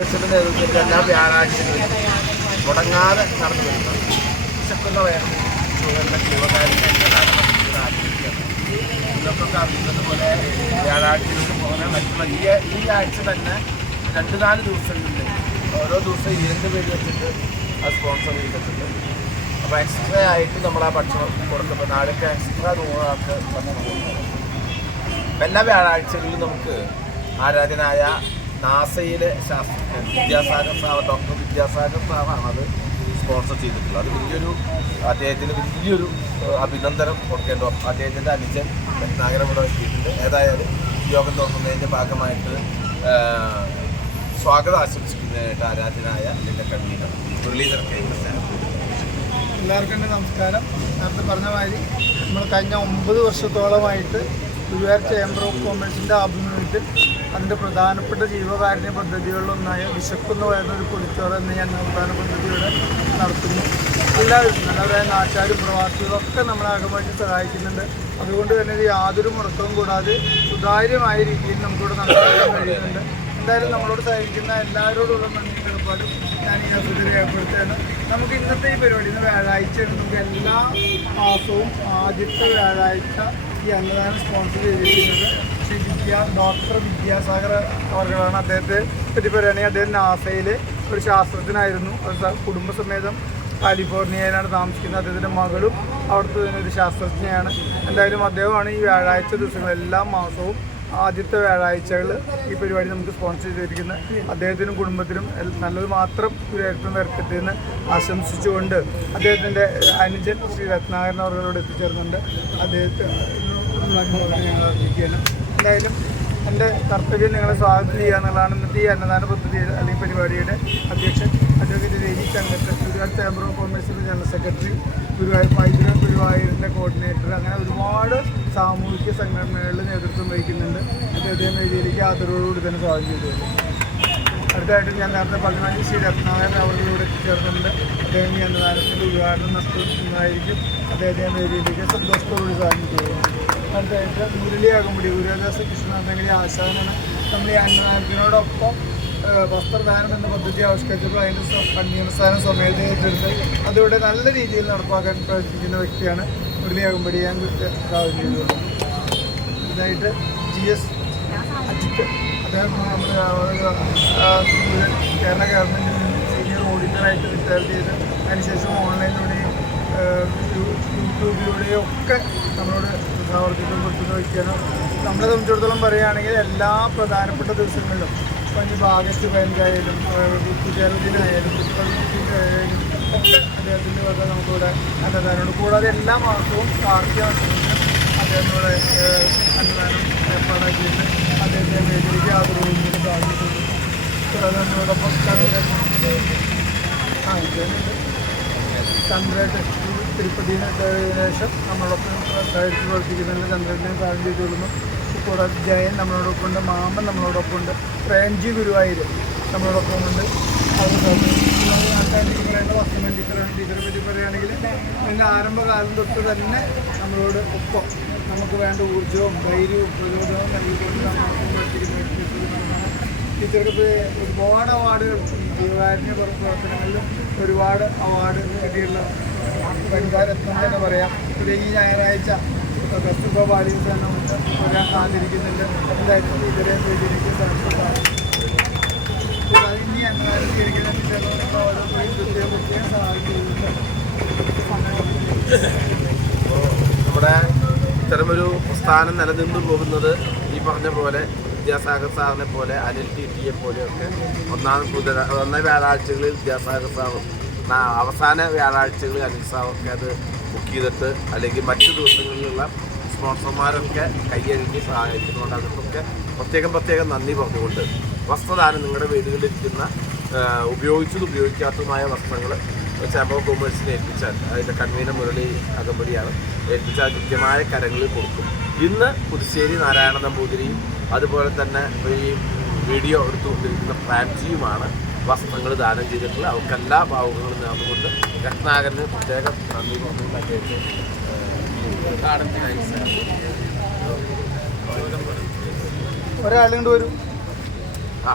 കോൺഗ്രസിന്റെ നേതൃത്വത്തിൽ എല്ലാ വ്യാഴാഴ്ചകളിലും മുടങ്ങാതെ നടന്നു വരുന്ന വിശക്കുന്ന വയറിന് ചുവന്ന ശിവകാരിന്റെ നിങ്ങൾക്കൊക്കെ അറിയുന്നത് പോലെ വ്യാഴാഴ്ചകൾക്ക് പുറമെ മറ്റുള്ള ഈ ഈ ആഴ്ച തന്നെ രണ്ട് നാല് ദിവസങ്ങളിൽ ഓരോ ദിവസം ഇരുന്ന് പേര് വെച്ചിട്ട് അത് സ്പോൺസർ ചെയ്തിട്ടുണ്ട്. അപ്പോൾ എക്സ്ട്രാ ആയിട്ട് നമ്മൾ ആ ഭക്ഷണം കൊടുക്കുമ്പോൾ നാളേക്ക് എക്സ്ട്രാ നൂറാൾക്ക് ഭക്ഷണം കൊടുക്കണം അപ്പം എല്ലാ വ്യാഴാഴ്ചകളിലും നമുക്ക് ആരാധനായ നാസയിലെ ശാസ്ത്ര വിദ്യാസാഗർ സാവ ഡോക്ടർ വിദ്യാസാഗർ സാറാണ് അത് സ്പോൺസർ ചെയ്തിട്ടുള്ളത്. അത് വലിയൊരു അദ്ദേഹത്തിന് വലിയൊരു അഭിനന്ദനം കൊടുക്കേണ്ട അദ്ദേഹത്തിന്റെ അനുജൻ നാഗരമുള്ള ഇവിടെ എത്തിയിട്ടുണ്ട്. ഏതായാലും യോഗം തുറക്കുന്നതിന്റെ ഭാഗമായിട്ട് സ്വാഗതം ആശംസിക്കുന്നതായിട്ട് ആരാധനായ എന്റെ കൺവീനർ മുരളീധർ എല്ലാവർക്കും എന്റെ നമസ്കാരം. നേരത്തെ പറഞ്ഞ മാതിരി നമ്മൾ കഴിഞ്ഞ ഒമ്പത് വർഷത്തോളമായിട്ട് ഗുരുവായൂർ ചേംബർ ഓഫ് കൊമേഴ്സിന്റെ ആഭിമുഖ്യത്തിൽ അതിന്റെ പ്രധാനപ്പെട്ട ജീവകാരുണ്യ പദ്ധതികളിലൊന്നായ വിശക്കുന്ന വയറിനൊരു പൊളിച്ചോറ് എന്ന ഈ അന്നദാന പദ്ധതിയുടെ നടത്തുന്നു. എല്ലാവരും അതായത് നാട്ടുകാരും പ്രവാസികളും ഒക്കെ നമ്മളെ അകമഴിഞ്ഞ് സഹായിക്കുന്നുണ്ട്. അതുകൊണ്ട് തന്നെ ഇത് യാതൊരു മുടക്കവും കൂടാതെ സുതാര്യമായ രീതിയിൽ നമുക്കിവിടെ നടത്താൻ കഴിയുന്നുണ്ട്. എന്തായാലും നമ്മളോട് സഹായിക്കുന്ന എല്ലാവരോടുള്ള നന്ദി കടപ്പാടും ഞാൻ ഈ അസുഖം രേഖപ്പെടുത്തുകയാണ്. നമുക്ക് ഇന്നത്തെ ഈ പരിപാടി ഇന്ന് വ്യാഴാഴ്ച നമുക്ക് എല്ലാ മാസവും ആദ്യത്തെ വ്യാഴാഴ്ച ഈ അന്നദാനം സ്പോൺസർ ചെയ്തിരിക്കുന്നത്. ഡോക്ടർ വിദ്യാസാഗർ അവർകളാണ് അദ്ദേഹത്തെ പറ്റി പറയുകയാണെങ്കിൽ അദ്ദേഹം നാസയിൽ ഒരു ശാസ്ത്രജ്ഞനായിരുന്നു. അത് കുടുംബസമേതം കാലിഫോർണിയയിലാണ് താമസിക്കുന്നത്. അദ്ദേഹത്തിന്റെ മകളും അവിടുത്തെ തന്നെ ഒരു ശാസ്ത്രജ്ഞയാണ്. എന്തായാലും അദ്ദേഹമാണ് ഈ വ്യാഴാഴ്ച ദിവസങ്ങൾ എല്ലാ മാസവും ആദ്യത്തെ വ്യാഴാഴ്ചകൾ ഈ പരിപാടി നമുക്ക് സ്പോൺസർ ചെയ്തിരിക്കുന്നത്. അദ്ദേഹത്തിനും കുടുംബത്തിനും നല്ലത് മാത്രം ഒരു വരട്ടെ എന്ന് ആശംസിച്ചുകൊണ്ട് അദ്ദേഹത്തിന്റെ അനുജൻ ശ്രീ രത്നാകരൻ അവരോട് എത്തിച്ചേർന്നുണ്ട്. അദ്ദേഹത്തെ എന്തായാലും എന്റെ കർത്തവ്യം നിങ്ങളെ സ്വാഗതം ചെയ്യുക എന്നുള്ളതാണ് ഇന്നത്തെ ഈ അന്നദാന പദ്ധതി അല്ലെങ്കിൽ പരിപാടിയുടെ അധ്യക്ഷൻ advocate Ravi Changath Guruvayur chamber of കോമേഴ്സിന്റെ general secretary Guruvayur പൈതൃക ഗുരുവായൂരിന്റെ കോർഡിനേറ്റർ അങ്ങനെ ഒരുപാട് സാമൂഹിക സംഘടനകളിൽ നേതൃത്വം വഹിക്കുന്നുണ്ട്. അദ്ദേഹം വേദിയിലേക്ക് ആദരവോടുകൂടി തന്നെ സ്വാഗതം ചെയ്തു. അടുത്തായിട്ട് ഞാൻ നേരത്തെ പതിനാല് ശ്രീ രത്നാകരൻ അവരിലൂടെ ചേർന്നിട്ടുണ്ട്. അദ്ദേഹം ഈ അന്നദാനത്തിന്റെ ഉദ്ഘാടനം നടത്തുന്നതായിരിക്കും. അദ്ദേഹത്തെ വേദിയിലേക്ക് സന്തോഷത്തോടുകൂടി സ്വാഗതം ചെയ്യുന്നു. അടുത്തായിട്ട് മുരളി അകമ്പടി ഗുരുദാസ കൃഷ്ണനാഥങ്കിലെ ആശാനാണ്. നമ്മൾ ഈ അന്നദാനത്തിനോടൊപ്പം ഏഹ്, വസ്ത്രദാനം എന്ന പദ്ധതി ആവിഷ്കരിച്ചപ്പോൾ അതിന്റെ കന്യാസ്ഥാനം സ്വമേധ ഏറ്റെടുത്ത് അതിലൂടെ നല്ല രീതിയിൽ നടപ്പാക്കാൻ പ്രവർത്തിക്കുന്ന വ്യക്തിയാണ് മുരളി അകമ്പടി ഞാൻ ചെയ്തുകൊള്ളുന്നു ഇതായിട്ട് ജി എസ് അജിത്ത്. അദ്ദേഹം കേരള ഗവൺമെന്റിൽ സീനിയർ ഓഡിറ്ററായിട്ട് റിട്ടയർ ചെയ്ത് അതിനുശേഷം ഓൺലൈനിലൂടെയും യൂട്യൂബിലൂടെയും ഒക്കെ പ്രവർത്തിക്കാൻ കൊടുക്കുന്ന വ്യക്തിയാണ്. നമ്മളെ സംബന്ധിച്ചിടത്തോളം പറയുകയാണെങ്കിൽ എല്ലാ പ്രധാനപ്പെട്ട ദിവസങ്ങളിലും ഇപ്പം ഇനി ആഗസ്റ്റ് പതിനഞ്ചായാലും പുസ്തകത്തിനായാലും ഒക്കെ അദ്ദേഹത്തിന്റെ വക നമുക്കിവിടെ അന്നദാനമുണ്ട്. കൂടാതെ എല്ലാ മാസവും കാർഷിക അദ്ദേഹത്തിനോട് അന്നദാനം ഏർപ്പാടാക്കിയിട്ട് അദ്ദേഹത്തെ മേഖലയ്ക്ക് യാതൊരു സാധിച്ചിട്ടുണ്ട് അതോടൊപ്പം ചന്ദ്രൻ ആ ഇതുണ്ട് ചന്ദ്രേട്ടൻ തിരുപ്പതിന് ശേഷം നമ്മളൊപ്പം സഹകരിച്ച് പ്രവർത്തിക്കുന്നുണ്ട് ചന്ദ്രനെ സഹായം ചെയ്തു കൊള്ളുന്നു കൂടാതെ ജയൻ നമ്മളോടൊപ്പം ഉണ്ട് മാമൻ നമ്മളോടൊപ്പം ഉണ്ട് പ്രേംജി ഗുരുവായൂർ നമ്മളോടൊപ്പം ഉണ്ട്. അത് പറയുന്ന വസ്തുമൻ ടീച്ചറാണ് ടീച്ചറെ പറ്റി പറയുകയാണെങ്കിൽ എന്റെ ആരംഭകാലം തൊട്ട് തന്നെ നമ്മളോട് ഒപ്പം നമുക്ക് വേണ്ട ഊർജവും ധൈര്യവും പ്രചോദനവും നൽകിക്കൊണ്ട് ടീച്ചർക്ക് ഒരുപാട് അവാർഡുകൾ ജീവകാരുണ്യ പ്രവർത്തനങ്ങളിലും ഒരുപാട് അവാർഡ് നേടിയുള്ള വനിതാരത്നം പറയാം. ഇത് ഈ ഞായറാഴ്ച നമുക്ക് ഒരാൾ ആദരിക്കുന്നുണ്ട് എന്തായാലും ഇവരെ അപ്പോൾ നമ്മുടെ ഇത്തരമൊരു പ്രസ്ഥാനം നിലനിന്ന് പോകുന്നത് ഈ പറഞ്ഞ പോലെ വിദ്യാസാഗർ സാറിനെ പോലെ അനിൽ ടി ടിയെ പോലെയൊക്കെ ഒന്നാം ബുധന ഒന്നാം വ്യാഴാഴ്ചകളിൽ വിദ്യാസാഗർ സാറും അവസാന വ്യാഴാഴ്ചകളിൽ അനിൽ സാറൊക്കെ അത് ബുക്ക് ചെയ്തിട്ട് അല്ലെങ്കിൽ മറ്റു ദിവസങ്ങളിലുള്ള സ്പോൺസർമാരൊക്കെ കൈയഴുകി സഹായിക്കുന്നുണ്ട് അവർക്കൊക്കെ പ്രത്യേകം പ്രത്യേകം നന്ദി പറഞ്ഞുകൊണ്ട് വസ്ത്രദാനം നിങ്ങളുടെ വീടുകളിലിരിക്കുന്ന ഉപയോഗിച്ചത് ഉപയോഗിക്കാത്തതുമായ വസ്ത്രങ്ങൾ ചാമ്പർ ഓഫ് കൊമേഴ്സിനെ ഏൽപ്പിച്ചാൽ അതിന്റെ കൺവീനർ മുരളി അകമ്പടിയാണ് ഏൽപ്പിച്ചാൽ കൃത്യമായ കരങ്ങളിൽ കൊടുക്കും. ഇന്ന് പുതുശ്ശേരി നാരായണ നമ്പൂതിരിയും അതുപോലെ തന്നെ ഈ വീഡിയോ എടുത്തുകൊണ്ടിരിക്കുന്ന പ്രാൻജിയുമാണ് വസ്ത്രങ്ങൾ ദാനം ചെയ്തിട്ടുള്ള അവർക്ക് എല്ലാ ഭാവങ്ങളും നേർന്നുകൊണ്ട് രത്നാകരന് പ്രത്യേകം നന്ദി പറഞ്ഞു അദ്ദേഹത്തെ ഉദ്ഘാടനത്തിനായി ഒരാളും കൊണ്ട് വരും. ആ.